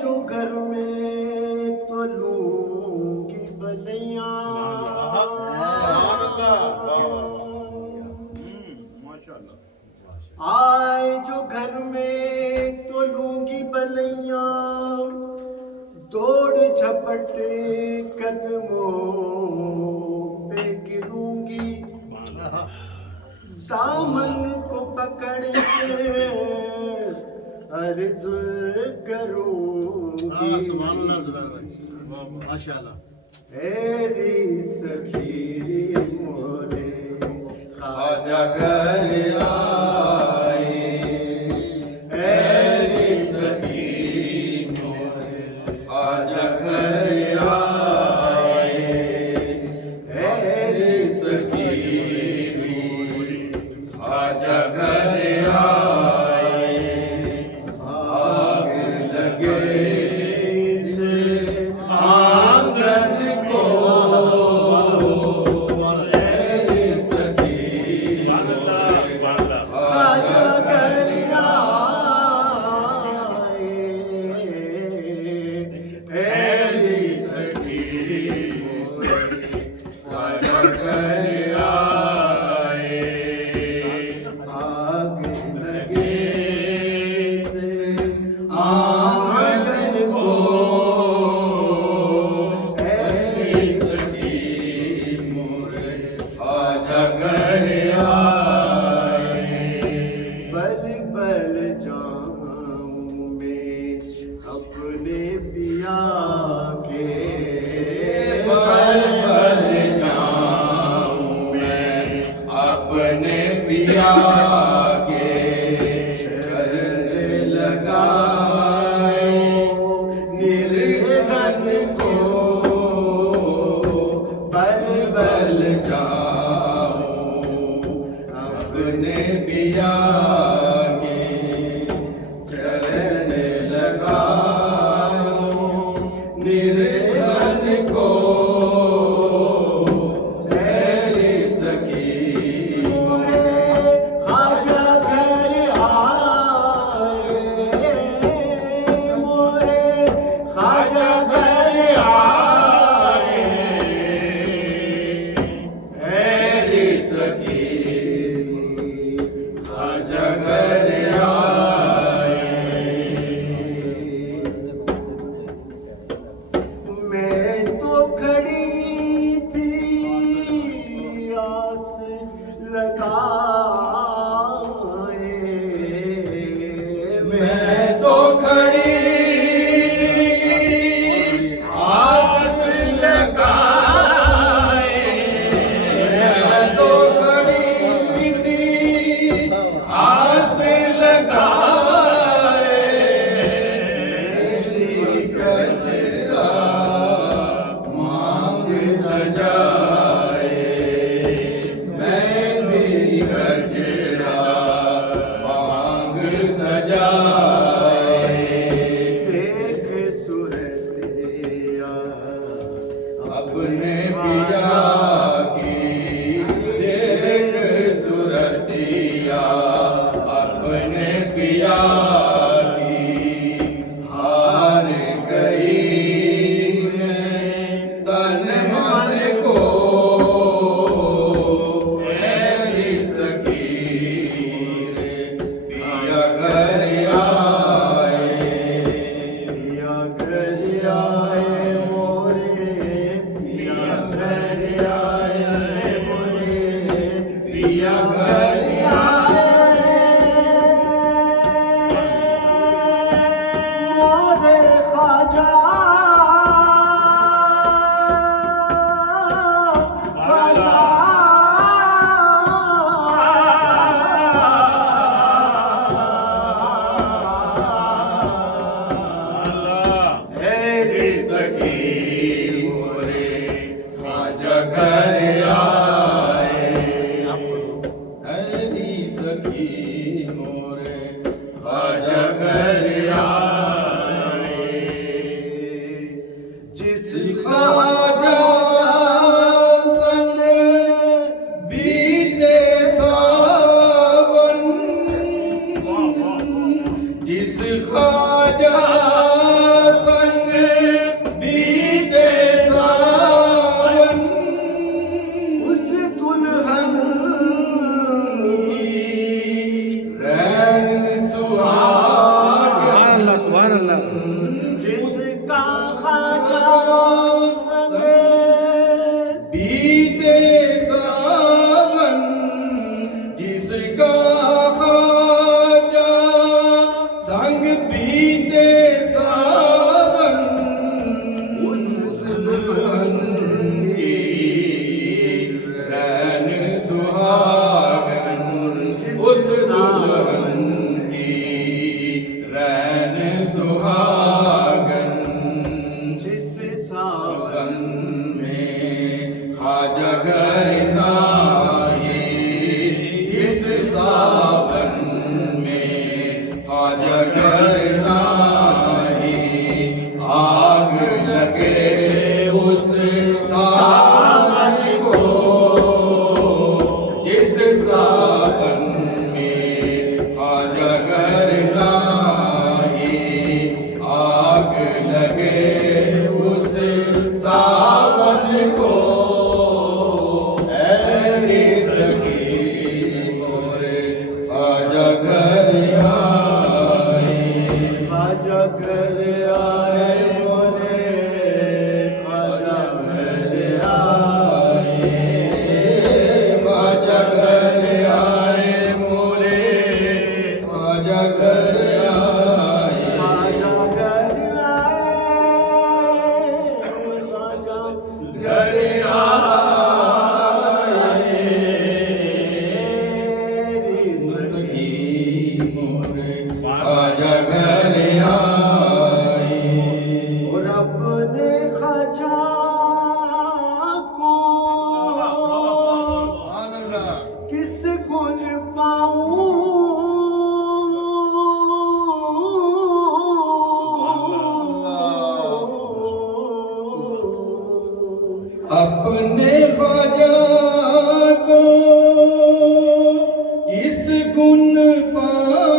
जो घर में तो लूंगी बलैया। आए जो घर में तो लूंगी बलैया, दौड़ झपट कदमों पे गिरूंगी, दामन को पकड़ के अर्ज करूंगी। माशाअल्लाह। तेरी सखी मोरे ख्वाजा घर आए, तेरी सखी मोरे ख्वाजा घर आए, तेरी सखी मोरे ख्वाजा घर आए। आग लगे इस आंगन को, तेरी सखी ख्वाजा घर आए, तेरी सखी ख्वाजा घर आए। आग लगे इस आंगन को, तेरी सखी मोरे ख्वाजा घर आए। बल बल जाऊं मैं अपने पिया के, बल बल जाऊं मैं अपने पिया के, चरण लगाऊं निर्धन को, बल बल जाऊं अपने पिया के, चरण लगाऊं निर्धन को, तेरी सखी मोरे ख्वाजा घर आए, मोरे ख्वाजा घर आए, तेरी सखी ख्वाजा घर आए। मैं तो खड़ी थी आस लगाए, मैं तो खड़ी थी आस लगाए, मैं तो खड़ी थी आस लगाए, मेरी गजरा मांग सजाए, मैं भी गजरा मांग सजाए। देख सूरतिया अपने पिया की, देख सूरतिया अपने पिया की, हार गई मैं तन मन को, तेरी सखी रे पिया घर आए, पिया घर आए मोरे, पिया घर आए मोरे, पिया घर आए, मोरे ख्वाजा तेरी सखी मोरे ख्वाजा घर आए, तेरी सखी मोरे ख्वाजा घर आए। जिस ख्वाजा संग बीते सावन, जिस ख्वाजा गुण पा